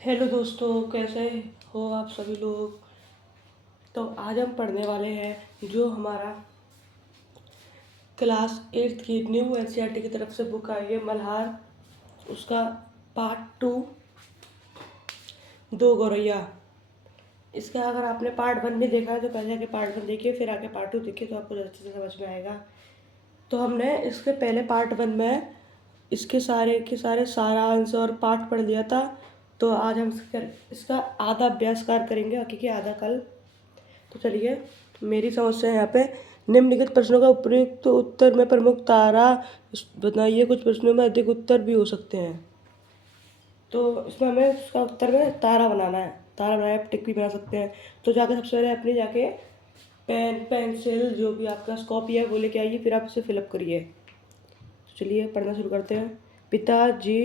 Hello दोस्तों, कैसे हो आप सभी लोग। तो आज हम पढ़ने वाले हैं जो हमारा क्लास 8 की न्यू एनसीईआरटी की तरफ से बुक आई है मल्हार, उसका पार्ट 2 दो गौरैया। इसका अगर आपने पार्ट 1 नहीं देखा है तो पहले आके पार्ट 1 देखिए, फिर आके पार्ट 2 देखिए, तो आपको अच्छे से समझ में आएगा। तो हमने इसके पहले पार्ट 1 में इसके सारे के सारे सारा आंसर और पार्ट पढ़ लिया था। तो आज हम इसका आधा अभ्यास कार्य करेंगे, बाकी के आधा कल। तो चलिए, मेरी समस्या है यहाँ पे। निम्नलिखित प्रश्नों का उपयुक्त उत्तर में प्रमुख तारा बताइए। कुछ प्रश्नों में अधिक उत्तर भी हो सकते हैं, तो इसमें हमें उसका उत्तर में तारा बनाना है। तारा बनाए टिक भी बना सकते हैं। तो जाके सबसे पहले अपनी जाके पेन पेंसिल जो भी आपका कॉपी है वो लेके आइए, फिर आप इसे फिलअप करिए। तो चलिए पढ़ना शुरू करते हैं। पिताजी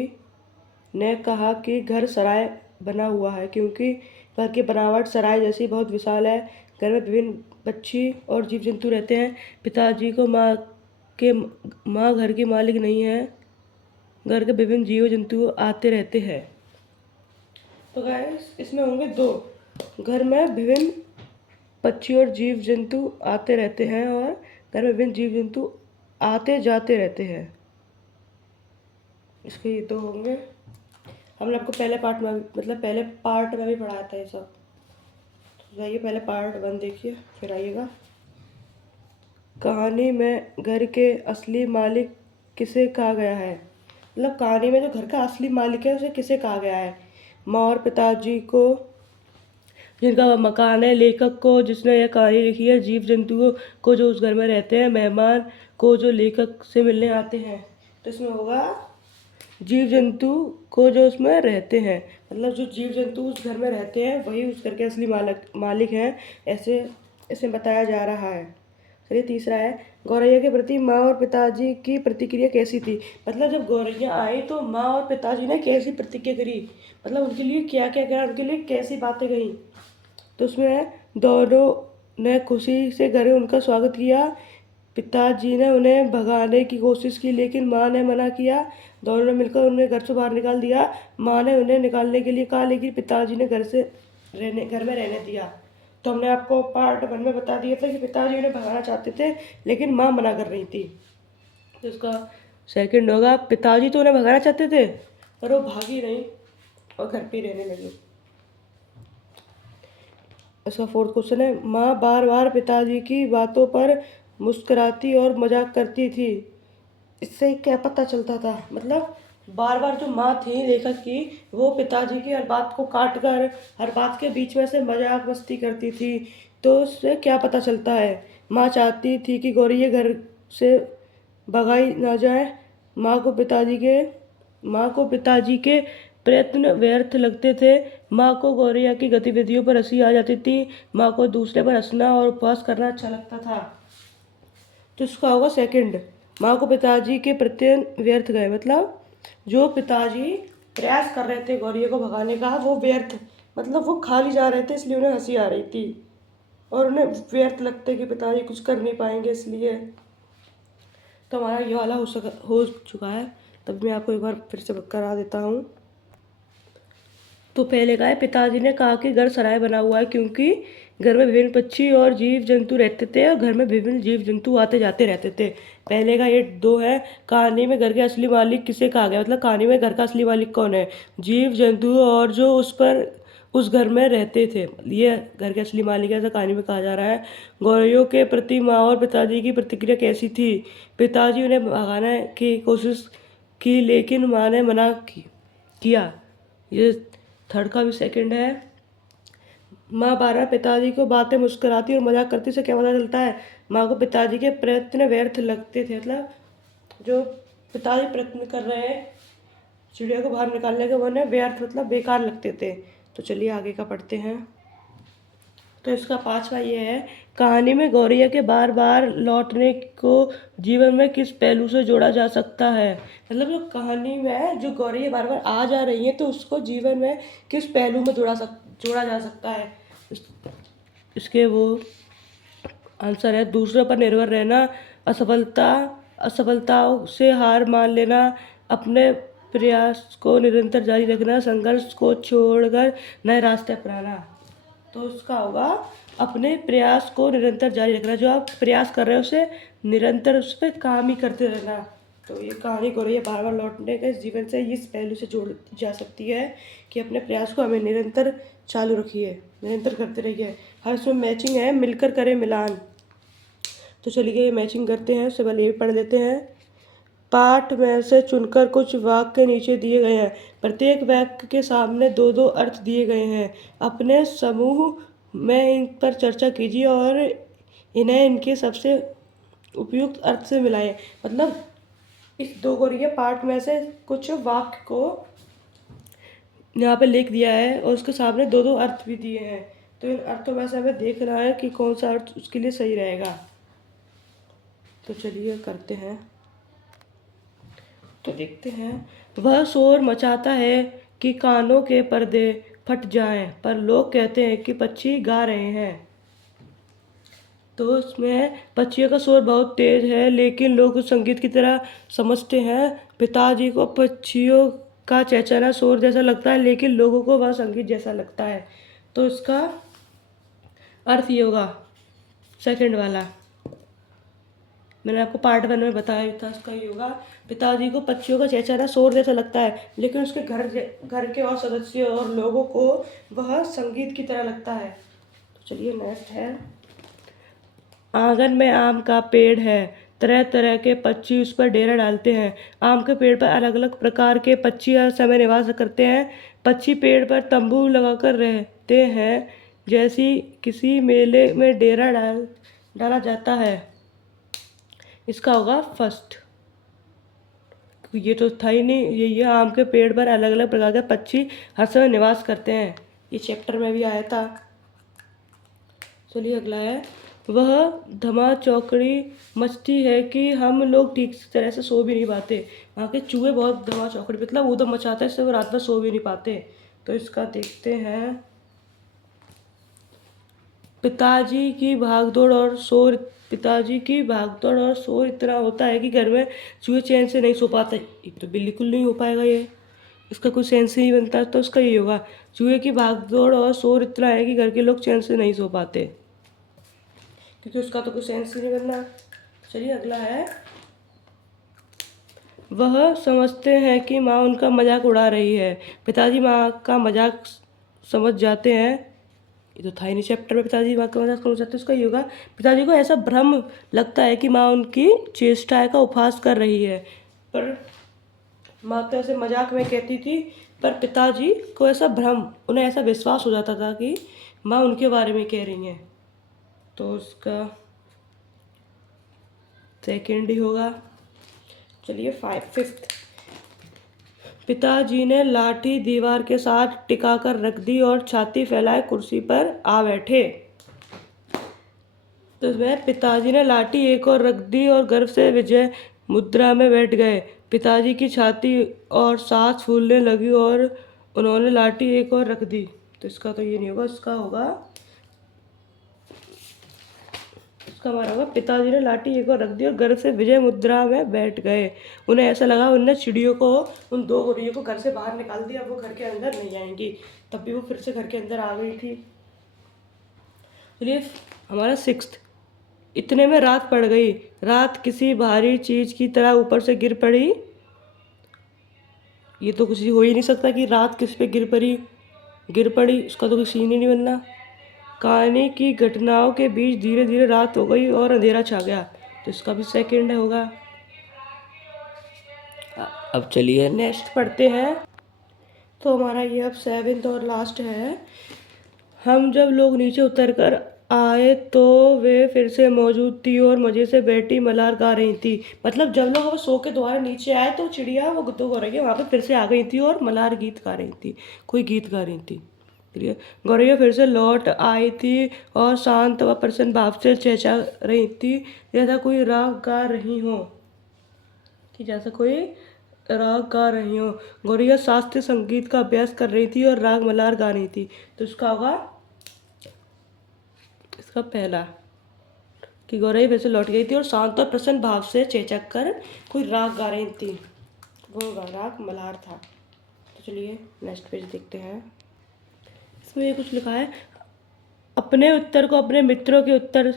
ने कहा कि घर सराय बना हुआ है क्योंकि घर की बनावट सराय जैसी बहुत विशाल है। घर में विभिन्न पक्षी और जीव जंतु रहते हैं। पिताजी को माँ घर की मालिक नहीं है। घर के विभिन्न जीव जंतु आते रहते हैं। तो गाइस, इसमें होंगे दो। घर में विभिन्न पक्षी और जीव जंतु आते रहते हैं और घर में विभिन्न जीव जंतु आते जाते रहते हैं। इसके ये दो होंगे। हमने आपको पहले पार्ट में मतलब पहले पार्ट में भी पढ़ाया था ये सब। तो जाइए पहले पार्ट 1 देखिए, फिर आइएगा। कहानी में घर के असली मालिक किसे कहा गया है। मतलब कहानी में जो घर का असली मालिक है उसे किसे कहा गया है। माँ और पिताजी को, जिनका मकान है, लेखक को जिसने यह कहानी लिखी है, जीव जंतुओं को जो उस घर में रहते हैं, मेहमान को जो लेखक से मिलने आते हैं। तो इसमें होगा जीव जंतु को जो उसमें रहते हैं, मतलब जो जीव जंतु उस घर में रहते हैं वही उस घर के असली मालिक हैं, ऐसे इसे बताया जा रहा है। चलिए तीसरा है, गौरैया के प्रति माँ और पिताजी की प्रतिक्रिया कैसी थी। मतलब जब गौरैया आई तो माँ और पिताजी ने कैसी प्रतिक्रिया करी, मतलब उनके लिए क्या क्या करा, उनके लिए कैसी बातें कही। तो उसमें दोनों ने खुशी से घर में उनका स्वागत किया। पिताजी ने उन्हें भगाने की कोशिश की लेकिन माँ ने मना किया। दोनों ने मिलकर उन्हें घर से बाहर निकाल दिया। माँ ने उन्हें निकालने के लिए कहा लेकिन पिताजी ने घर में रहने दिया। तो हमने आपको पार्ट 1 में बता दिया था कि पिताजी उन्हें भगाना चाहते थे लेकिन माँ मना कर रही थी। तो इसका सेकंड होगा, पिताजी तो उन्हें भगाना चाहते थे पर वो भागी नहीं और घर पे रहने लगी। इसका फोर्थ क्वेश्चन है, माँ बार बार पिताजी की बातों पर मुस्कुराती और मजाक करती थी। इससे क्या पता चलता था, मतलब बार बार जो माँ थी लेखक की, वो पिताजी की हर बात को काट कर हर बात के बीच में से मजाक मस्ती करती थी। तो उससे क्या पता चलता है। माँ चाहती थी कि गौरी ये घर से भगाई ना जाए। माँ को पिताजी के प्रयत्न व्यर्थ लगते थे। माँ को गौरैया की गतिविधियों पर हंसी आ जाती थी। माँ को दूसरे पर हंसना और उपहास करना अच्छा लगता था। तो इसका होगा सेकंड, माँ को पिताजी के प्रयत्न व्यर्थ गए। मतलब जो पिताजी प्रयास कर रहे थे गौरैया को भगाने का, वो व्यर्थ, मतलब वो खाली जा रहे थे इसलिए उन्हें हंसी आ रही थी और उन्हें व्यर्थ लगते कि पिताजी कुछ कर नहीं पाएंगे इसलिए। तो हमारा ये वाला हो चुका है। तब मैं आपको एक बार फिर से करा देता हूँ। तो पहले का है, पिताजी ने कहा कि घर सराय बना हुआ है क्योंकि घर में विभिन्न पक्षी और जीव जंतु रहते थे और घर में विभिन्न जीव जंतु आते जाते रहते थे। पहले का ये 2 है, कहानी में घर के असली मालिक किसे कहा गया। मतलब कहानी में घर का असली मालिक कौन है, जीव जंतु और जो उस घर में रहते थे, ये घर के असली मालिक ऐसा कहानी में कहा जा रहा है। गौरैयों के प्रति माँ और पिताजी की प्रतिक्रिया कैसी थी। पिताजी उन्हें भगाने की कोशिश की लेकिन माँ ने मना किया। ये थर्ड का भी सेकंड है, माँ बारह पिताजी को बातें मुस्कुराती और मजाक करती से क्या पता चलता है। माँ को पिताजी के प्रयत्न व्यर्थ लगते थे। मतलब जो पिताजी प्रयत्न कर रहे हैं चिड़िया को बाहर निकालने के, वो उन्हें व्यर्थ मतलब बेकार लगते थे। तो चलिए आगे का पढ़ते हैं। तो इसका 5वां ये है, कहानी में गौरैया के बार बार लौटने को जीवन में किस पहलू से जोड़ा जा सकता है। मतलब जो कहानी में जो गौरैया बार बार आ जा रही है तो उसको जीवन में किस पहलू में जोड़ा जा सकता है। इसके वो आंसर है, दूसरों पर निर्भर रहना, असफलताओं से हार मान लेना, अपने प्रयास को निरंतर जारी रखना, संघर्ष को छोड़कर नए रास्ते अपनाना। तो उसका होगा अपने प्रयास को निरंतर जारी रखना। जो आप प्रयास कर रहे हो उसे निरंतर उस पर काम ही करते रहना। तो ये कहानी को रही है बार बार लौटने के जीवन से इस पहलू से जोड़ जा सकती है कि अपने प्रयास को हमें निरंतर चालू रखिए, निरंतर करते रहिए। हर इसमें मैचिंग है, मिलकर करें मिलान। तो चलिए मैचिंग करते हैं। उससे पहले ये पढ़ लेते हैं। पाठ में से चुनकर कुछ वाक्य नीचे दिए गए हैं। प्रत्येक वाक्य के सामने दो दो अर्थ दिए गए हैं। अपने समूह में इन पर चर्चा कीजिए और इन्हें इनके सबसे उपयुक्त अर्थ से मिलाएं। मतलब इस दो को रही पाठ में से कुछ वाक्य को यहाँ पे लिख दिया है और उसके सामने दो दो अर्थ भी दिए हैं। तो इन अर्थों में से हमें देखना है कि कौन सा अर्थ उसके लिए सही रहेगा। तो चलिए करते हैं। तो देखते हैं। वह शोर मचाता है कि कानों के पर्दे फट जाएं, पर लोग कहते हैं कि पक्षी गा रहे हैं। तो उसमें पक्षियों का शोर बहुत तेज है, लेकिन लोग उस संगीत की तरह समझते हैं। पिताजी को पक्षियों का चहचहाना शोर जैसा लगता है, लेकिन लोगों को वह संगीत जैसा लगता है। तो इसका अर्थ ये होगा सेकंड वाला, मैंने आपको पार्ट 1 में बताया था। इसका ये होगा पिताजी को पक्षियों का चहचहाना शोर जैसा लगता है, लेकिन उसके घर के और सदस्यों और लोगों को वह संगीत की तरह लगता है। तो चलिए नेक्स्ट है। आंगन में आम का पेड़ है, तरह तरह के पक्षी उस पर डेरा डालते हैं। आम के पेड़ पर अलग अलग प्रकार के पक्षी हर समय निवास करते हैं। पक्षी पेड़ पर तंबू लगाकर रहते हैं, जैसी किसी मेले में डेरा डाला जाता है। इसका होगा फर्स्ट। ये तो था ही नहीं, ये आम के पेड़ पर अलग अलग प्रकार के पक्षी हर समय निवास करते हैं, ये चैप्टर में भी आया था। चलिए अगला है। वह धमा चौकड़ी मचती है कि हम लोग ठीक तरह से सो भी नहीं पाते। वहाँ के चूहे बहुत धमा चौकड़ी मतलब ऊधम मचाते हैं, इससे वो रात में सो भी नहीं पाते। तो इसका देखते हैं। पिताजी की भागदौड़ और शोर इतना होता है कि घर में चूहे चैन से नहीं सो पाते। ये तो बिल्कुल नहीं हो पाएगा, ये इसका कोई सेंस ही नहीं बनता। तो उसका ये होगा चूहे की भागदौड़ और शोर इतना है कि घर के लोग चैन से नहीं सो पाते, क्योंकि उसका तो कोई सेंस ही नहीं बनना। चलिए अगला है। वह समझते हैं कि माँ उनका मजाक उड़ा रही है। पिताजी माँ का मजाक समझ जाते हैं। ये तो था ही नहीं चैप्टर में, पिताजी माँ का मजाक समझ जाते हैं। उसका ये होगा पिताजी को ऐसा भ्रम लगता है कि माँ उनकी चेष्टाएं का उपहास कर रही है। पर माँ तो ऐसे मजाक में कहती थी, पर पिताजी को ऐसा भ्रम, उन्हें ऐसा विश्वास हो जाता था कि माँ उनके बारे में कह रही हैं। तो उसका सेकेंड ही होगा। चलिए फिफ्थ। पिताजी ने लाठी दीवार के साथ टिकाकर रख दी और छाती फैलाए कुर्सी पर आ बैठे। तो इसमें पिताजी ने लाठी एक और रख दी और गर्व से विजय मुद्रा में बैठ गए। पिताजी की छाती और सांस फूलने लगी और उन्होंने लाठी एक और रख दी। तो इसका तो ये नहीं होगा, इसका हमारा होगा पिताजी ने लाठी एक और रख दी और गर्व से विजय मुद्रा में बैठ गए। उन्हें ऐसा लगा उनने चिड़ियों को, उन दो गुड़ियों को घर से बाहर निकाल दिया, वो घर के अंदर नहीं आएंगी। तब भी वो फिर से घर के अंदर आ गई थी। चलिए हमारा सिक्स्थ। इतने में रात पड़ गई। रात किसी भारी चीज की तरह ऊपर से गिर पड़ी। ये तो कुछ हो ही नहीं सकता कि रात किस पे गिर पड़ी, उसका तो कोई सीन ही नहीं बनना। कहानी की घटनाओं के बीच धीरे धीरे रात हो गई और अंधेरा छा गया। तो इसका भी सेकंड होगा। अब चलिए नेक्स्ट पढ़ते हैं। तो हमारा ये अब सेवेंथ और लास्ट है। हम जब लोग नीचे उतर कर आए तो वे फिर से मौजूद थी और मजे से बैठी मलार गा रही थी। मतलब जब लोग सो के दोबारा नीचे आए तो चिड़िया वो गुत्तू हो रही है वहाँ पे फिर से आ गई थी और मलार गीत गा रही थी, कोई गीत गा रही थी। गौरैया फिर से लौट आई थी और शांत व प्रसन्न भाव से चहचहा रही थी, जैसा कोई राग गा रही हो। गौरैया शास्त्रीय संगीत का अभ्यास कर रही थी और राग मलार गा रही थी। तो इसका होगा इसका पहला कि गौरैया फिर से लौट गई थी और शांत और प्रसन्न भाव से चहचहा कर कोई राग गा रही थी। वो ग्राहक मल्हार था। तो चलिए नेक्स्ट पेज देखते हैं। इसमें ये कुछ लिखा है, अपने उत्तर को अपने मित्रों के उत्तर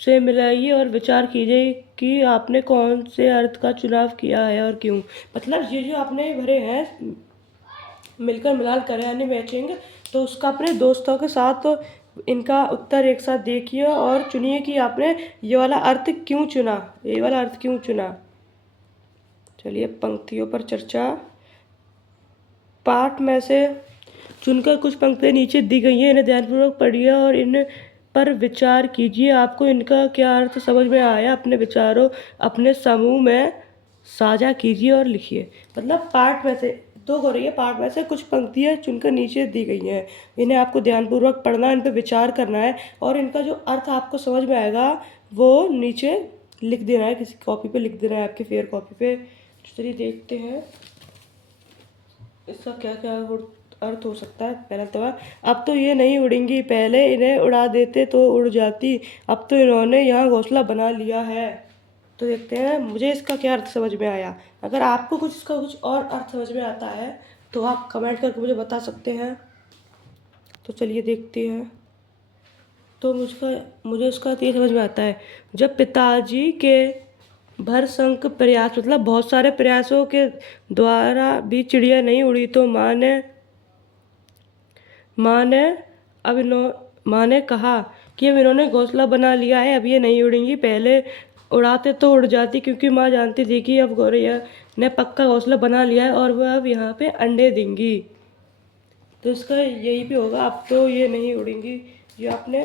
से मिलाइए और विचार कीजिए कि आपने कौन से अर्थ का चुनाव किया है और क्यों। मतलब ये जो आपने भरे हैं मिलकर मिलाल करें यानी मैचिंग, तो उसका अपने दोस्तों के साथ तो इनका उत्तर एक साथ देखिए और चुनिए कि आपने ये वाला अर्थ क्यों चुना, ये वाला अर्थ क्यों चुना। चलिए पंक्तियों पर चर्चा। पाठ में से चुनकर कुछ पंक्तियाँ नीचे दी गई हैं, इन्हें ध्यानपूर्वक पढ़िए और इन पर विचार कीजिए। आपको इनका क्या अर्थ समझ में आया, अपने विचारों अपने समूह में साझा कीजिए और लिखिए। मतलब पाठ में से दो हो रही है, पाठ में से कुछ पंक्तियाँ चुनकर नीचे दी गई हैं, इन्हें आपको ध्यानपूर्वक पढ़ना, इन पर विचार करना है और इनका जो अर्थ आपको समझ में आएगा वो नीचे लिख देना है, किसी कॉपी पे लिख देना है, आपकी फेयर कॉपी पे। चलिए देखते हैं इसका क्या क्या अर्थ हो सकता है। पहला तो अब तो ये नहीं उड़ेंगी, पहले इन्हें उड़ा देते तो उड़ जाती, अब तो इन्होंने यहाँ घोंसला बना लिया है। तो देखते हैं मुझे इसका क्या अर्थ समझ में आया। अगर आपको कुछ इसका कुछ और अर्थ समझ में आता है तो आप कमेंट करके मुझे बता सकते हैं। तो चलिए देखते हैं। तो मुझे उसका ये समझ में आता है, जब पिताजी के भरसंक प्रयास मतलब बहुत सारे प्रयासों के द्वारा भी चिड़िया नहीं उड़ी तो माँ ने कहा कि अब इन्होंने घोंसला बना लिया है, अब ये नहीं उड़ेंगी, पहले उड़ाते तो उड़ जाती, क्योंकि माँ जानती थी कि अब गौरैया ने पक्का घोंसला बना लिया है और वह अब यहाँ पे अंडे देंगी। तो इसका यही भी होगा, अब तो ये नहीं उड़ेंगी, ये आपने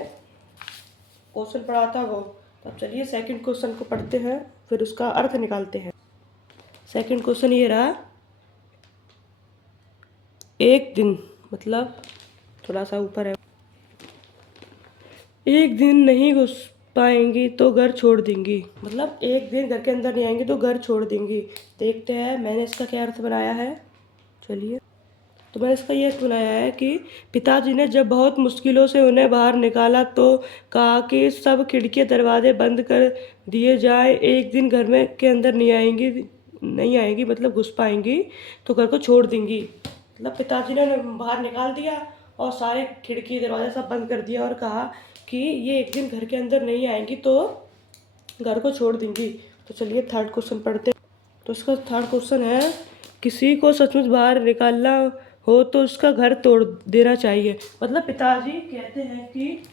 क्वेश्चन पढ़ा था वो। अब चलिए सेकंड क्वेश्चन को पढ़ते हैं, फिर उसका अर्थ निकालते हैं। सेकंड क्वेश्चन ये रहा, एक दिन मतलब थोड़ा सा ऊपर है, एक दिन नहीं घुस पाएंगी तो घर छोड़ देंगी। मतलब एक दिन घर के अंदर नहीं आएंगी तो घर छोड़ देंगी। देखते हैं मैंने इसका क्या अर्थ बनाया है। चलिए तो मैंने इसका ये बनाया है कि पिताजी ने जब बहुत मुश्किलों से उन्हें बाहर निकाला तो कहा कि सब खिड़कियाँ दरवाजे बंद कर दिए जाए, एक दिन घर में के अंदर नहीं आएंगी मतलब घुस पाएंगी तो घर को छोड़ देंगी। मतलब पिताजी ने उन्हें बाहर निकाल दिया और सारे खिड़की दरवाजे सब बंद कर दिया और कहा कि ये एक दिन घर के अंदर नहीं आएंगी तो घर को छोड़ देंगी। तो चलिए थर्ड क्वेश्चन पढ़ते हैं। तो इसका थर्ड क्वेश्चन है, किसी को सचमुच बाहर निकालना हो तो उसका घर तोड़ देना चाहिए। मतलब पिताजी कहते हैं कि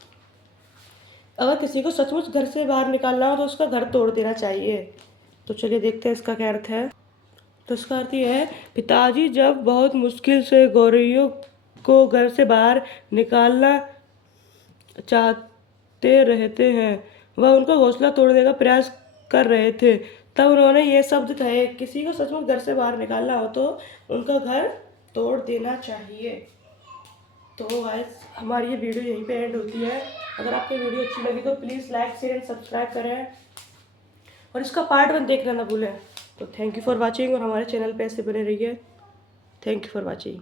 अगर किसी को सचमुच घर से बाहर निकालना हो तो उसका घर तोड़ देना चाहिए। तो चलिए देखते हैं इसका क्या अर्थ है। तो इसका अर्थ ये है, पिताजी जब बहुत मुश्किल से गौरैया को घर से बाहर निकालना चाहते रहते हैं, वह उनका घोंसला तोड़ने का प्रयास कर रहे थे, तब उन्होंने ये शब्द कहे, किसी को सचमुच घर से बाहर निकालना हो तो उनका घर तोड़ देना चाहिए। तो गाइस हमारी ये वीडियो यहीं पे एंड होती है। अगर आपको वीडियो अच्छी लगी तो please like share and subscribe करें और इसका पार्ट 1 देखना ना भूलें। तो थैंक यू फॉर वॉचिंग और हमारे चैनल पे ऐसे बने रहिए। Thank you for watching.